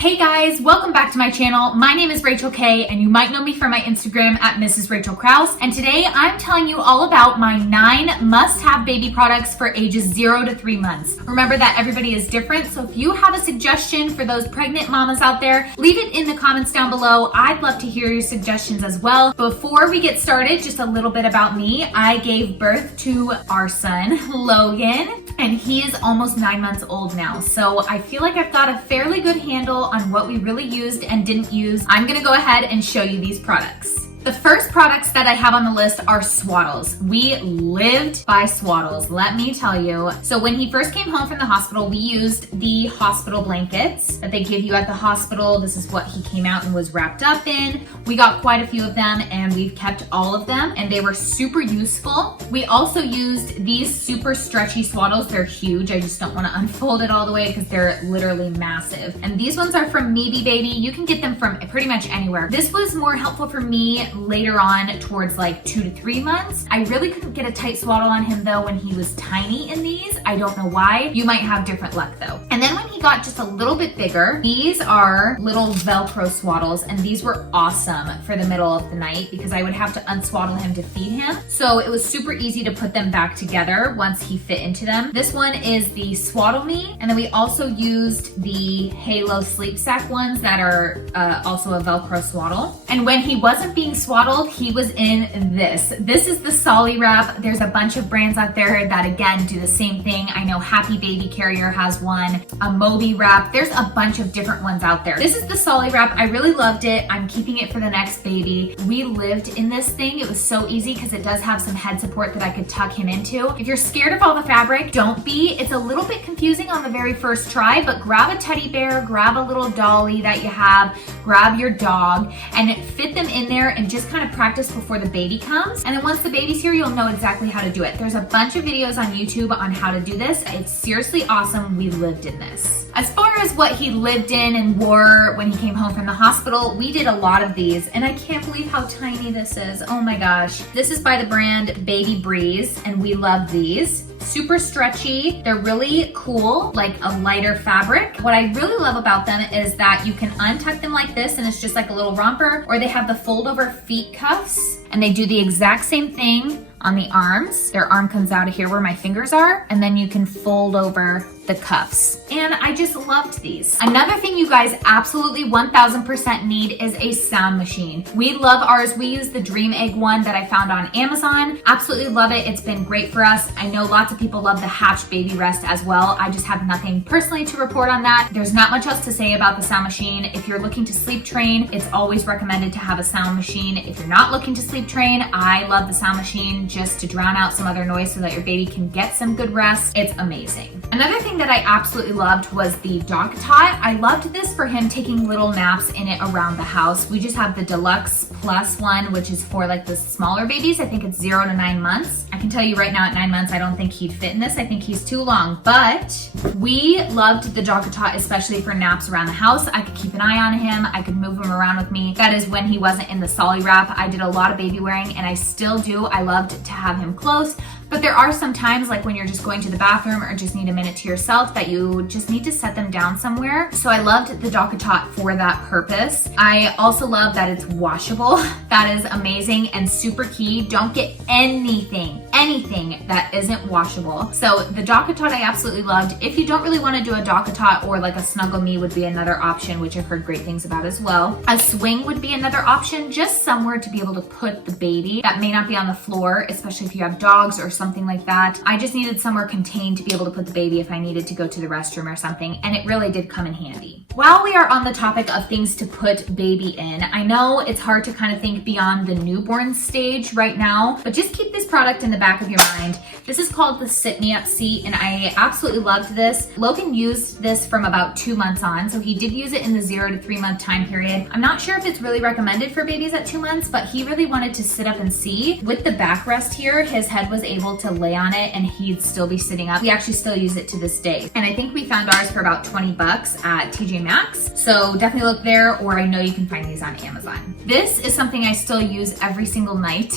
Hey guys, welcome back to my channel. My name is Rachel K, and you might know me from my Instagram at Mrs. Rachel Krause. And today I'm telling you all about my 9 must-have baby products for ages 0 to 3 months. Remember that everybody is different, so if you have a suggestion for those pregnant mamas out there, leave it in the comments down below. I'd love to hear your suggestions as well. Before we get started, just a little bit about me. I gave birth to our son, Logan, and he is almost 9 months old now. So I feel like I've got a fairly good handle on what we really used and didn't use. I'm gonna go ahead and show you these products. The first products that I have on the list are Swaddles. We lived by Swaddles, let me tell you. So when he first came home from the hospital, we used the hospital blankets that they give you at the hospital. This is what he came out and was wrapped up in. We got quite a few of them and we've kept all of them and they were super useful. We also used these super stretchy Swaddles. They're huge. I just don't want to unfold it all the way because they're literally massive. And these ones are from Maybe Baby. You can get them from pretty much anywhere. This was more helpful for me later on towards like 2 to 3 months. I really couldn't get a tight swaddle on him though when he was tiny in these. I don't know why. You might have different luck though. And then when he got just a little bit bigger, these are little Velcro Swaddles, and these were awesome for the middle of the night because I would have to unswaddle him to feed him. So it was super easy to put them back together once he fit into them. This one is the Swaddle Me, and then we also used the Halo Sleep Sack ones that are also a Velcro swaddle. And when he wasn't being swaddled, he was in this. This is the Solly Wrap. There's a bunch of brands out there that again do the same thing. I know Happy Baby Carrier has one, a Moby Wrap. There's a bunch of different ones out there. This is the Solly Wrap. I really loved it. I'm keeping it for the next baby. We lived in this thing. It was so easy because it does have some head support that I could tuck him into. If you're scared of all the fabric, don't be. It's a little bit confusing on the very first try, but grab a teddy bear, grab a little dolly that you have, grab your dog, and fit them in there and just kind of practice before the baby comes. And then once the baby's here, you'll know exactly how to do it. There's a bunch of videos on YouTube on how to do this. It's seriously awesome. We lived in this. As far as what he lived in and wore when he came home from the hospital, we did a lot of these, and I can't believe how tiny this is. Oh my gosh. This is by the brand Baby Breeze, and we love these. Super stretchy. They're really cool, like a lighter fabric. What I really love about them is that you can untuck them like this and it's just like a little romper, or they have the fold over feet cuffs and they do the exact same thing on the arms. Their arm comes out of here where my fingers are, and then you can fold over the cuffs. And I just loved these. Another thing you guys absolutely 1000% need is a sound machine. We love ours. We use the Dream Egg one that I found on Amazon. Absolutely love it. It's been great for us. I know lots of people love the Hatch Baby Rest as well. I just have nothing personally to report on that. There's not much else to say about the sound machine. If you're looking to sleep train, it's always recommended to have a sound machine. If you're not looking to sleep train, I love the sound machine just to drown out some other noise so that your baby can get some good rest. It's amazing. Another thing that I absolutely loved was the Dock-A-Tot. I loved this for him taking little naps in it around the house. We just have the Deluxe Plus one, which is for like the smaller babies. I think it's 0 to 9 months. I can tell you right now at 9 months, I don't think he'd fit in this. I think he's too long, but we loved the Dock-A-Tot, especially for naps around the house. I could keep an eye on him. I could move him around with me. That is when he wasn't in the Solly Wrap. I did a lot of baby wearing and I still do. I loved to have him close. But there are some times like when you're just going to the bathroom or just need a minute to yourself that you just need to set them down somewhere. So I loved the Dock-A-Tot for that purpose. I also love that it's washable. That is amazing and super key. Don't get anything that isn't washable. So the Dock-A-Tot I absolutely loved. If you don't really want to do a Dock-A-Tot, or like a Snuggle Me would be another option, which I've heard great things about as well. A swing would be another option, just somewhere to be able to put the baby that may not be on the floor, especially if you have dogs or something like that. I just needed somewhere contained to be able to put the baby if I needed to go to the restroom or something, and it really did come in handy. While we are on the topic of things to put baby in, I know it's hard to kind of think beyond the newborn stage right now, but just keep this product in the back of your mind. This is called the Sit Me Up Seat, and I absolutely loved this. Logan used this from about 2 months on, so he did use it in the 0 to 3 month time period. I'm not sure if it's really recommended for babies at 2 months, but he really wanted to sit up and see. With the backrest here, his head was able to lay on it and he'd still be sitting up. We actually still use it to this day. And I think we found ours for about 20 bucks at TJ Maxx. So definitely look there, or I know you can find these on Amazon. This is something I still use every single night.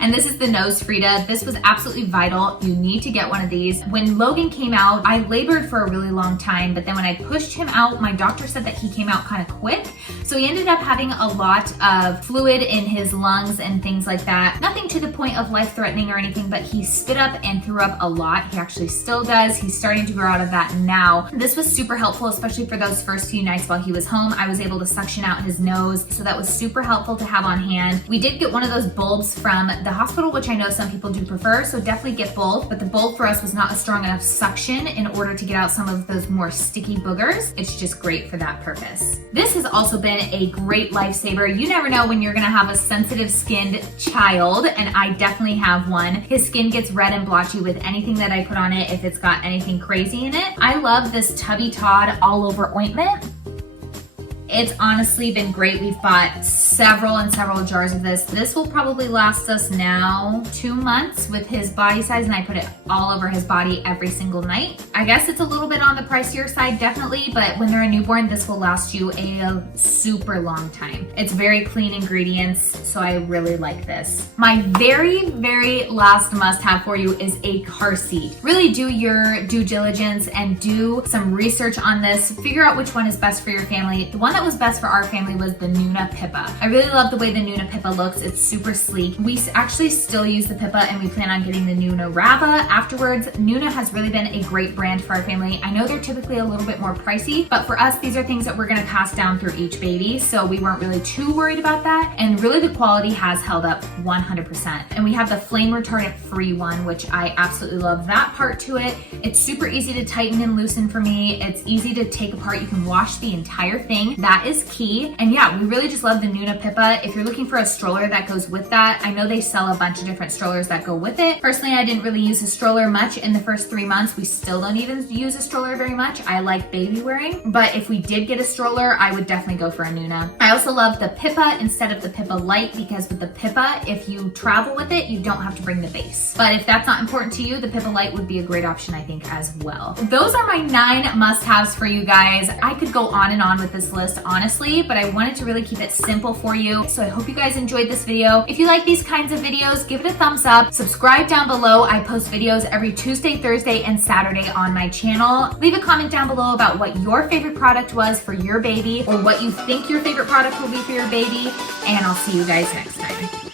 And this is the Nosefrida. This was absolutely vital. You need to get one of these. When Logan came out, I labored for a really long time, but then when I pushed him out, my doctor said that he came out kind of quick. So he ended up having a lot of fluid in his lungs and things like that. Nothing to the point of life-threatening or anything, but he spit up and threw up a lot. He actually still does. He's starting to grow out of that now. This was super helpful, especially for those first few nights while he was home. I was able to suction out his nose, so that was super helpful to have on hand. We did get one of those bulbs from the hospital, which I know some people do prefer, so definitely get both, but the bulb for us was not a strong enough suction in order to get out some of those more sticky boogers. It's just great for that purpose. This has also been a great lifesaver. You never know when you're gonna have a sensitive skinned child, and I definitely have one. His skin gets red and blotchy with anything that I put on it if it's got anything crazy in it. I love this Tubby Todd all over ointment. It's honestly been great. We've bought several and several jars of this. This will probably last us now 2 months with his body size, and I put it all over his body every single night. I guess it's a little bit on the pricier side, definitely, but when they're a newborn, this will last you a super long time. It's very clean ingredients, so I really like this. My very, very last must-have for you is a car seat. Really do your due diligence and do some research on this. Figure out which one is best for your family. The one that was best for our family was the Nuna Pippa. I really love the way the Nuna Pippa looks. It's super sleek. We actually still use the Pippa, and we plan on getting the Nuna Rava afterwards. Nuna has really been a great brand for our family. I know they're typically a little bit more pricey, but for us, these are things that we're gonna pass down through each baby, so we weren't really too worried about that. And really the quality has held up 100%. And we have the flame retardant free one, which I absolutely love that part to it. It's super easy to tighten and loosen for me. It's easy to take apart. You can wash the entire thing. That is key. And yeah, we really just love the Nuna Pippa. If you're looking for a stroller that goes with that, I know they sell a bunch of different strollers that go with it. Personally, I didn't really use a stroller much in the first 3 months. We still don't even use a stroller very much. I like baby wearing, but if we did get a stroller, I would definitely go for a Nuna. I also love the Pippa instead of the Pippa Light, because with the Pippa, if you travel with it, you don't have to bring the base. But if that's not important to you, the Pippa Light would be a great option, I think, as well. Those are my 9 must-haves for you guys. I could go on and on with this list, honestly, but I wanted to really keep it simple for you. So I hope you guys enjoyed this video. If you like these kinds of videos, give it a thumbs up. Subscribe down below. I post videos every Tuesday, Thursday, and Saturday on my channel. Leave a comment down below about what your favorite product was for your baby, or what you think your favorite product will be for your baby, and I'll see you guys next time.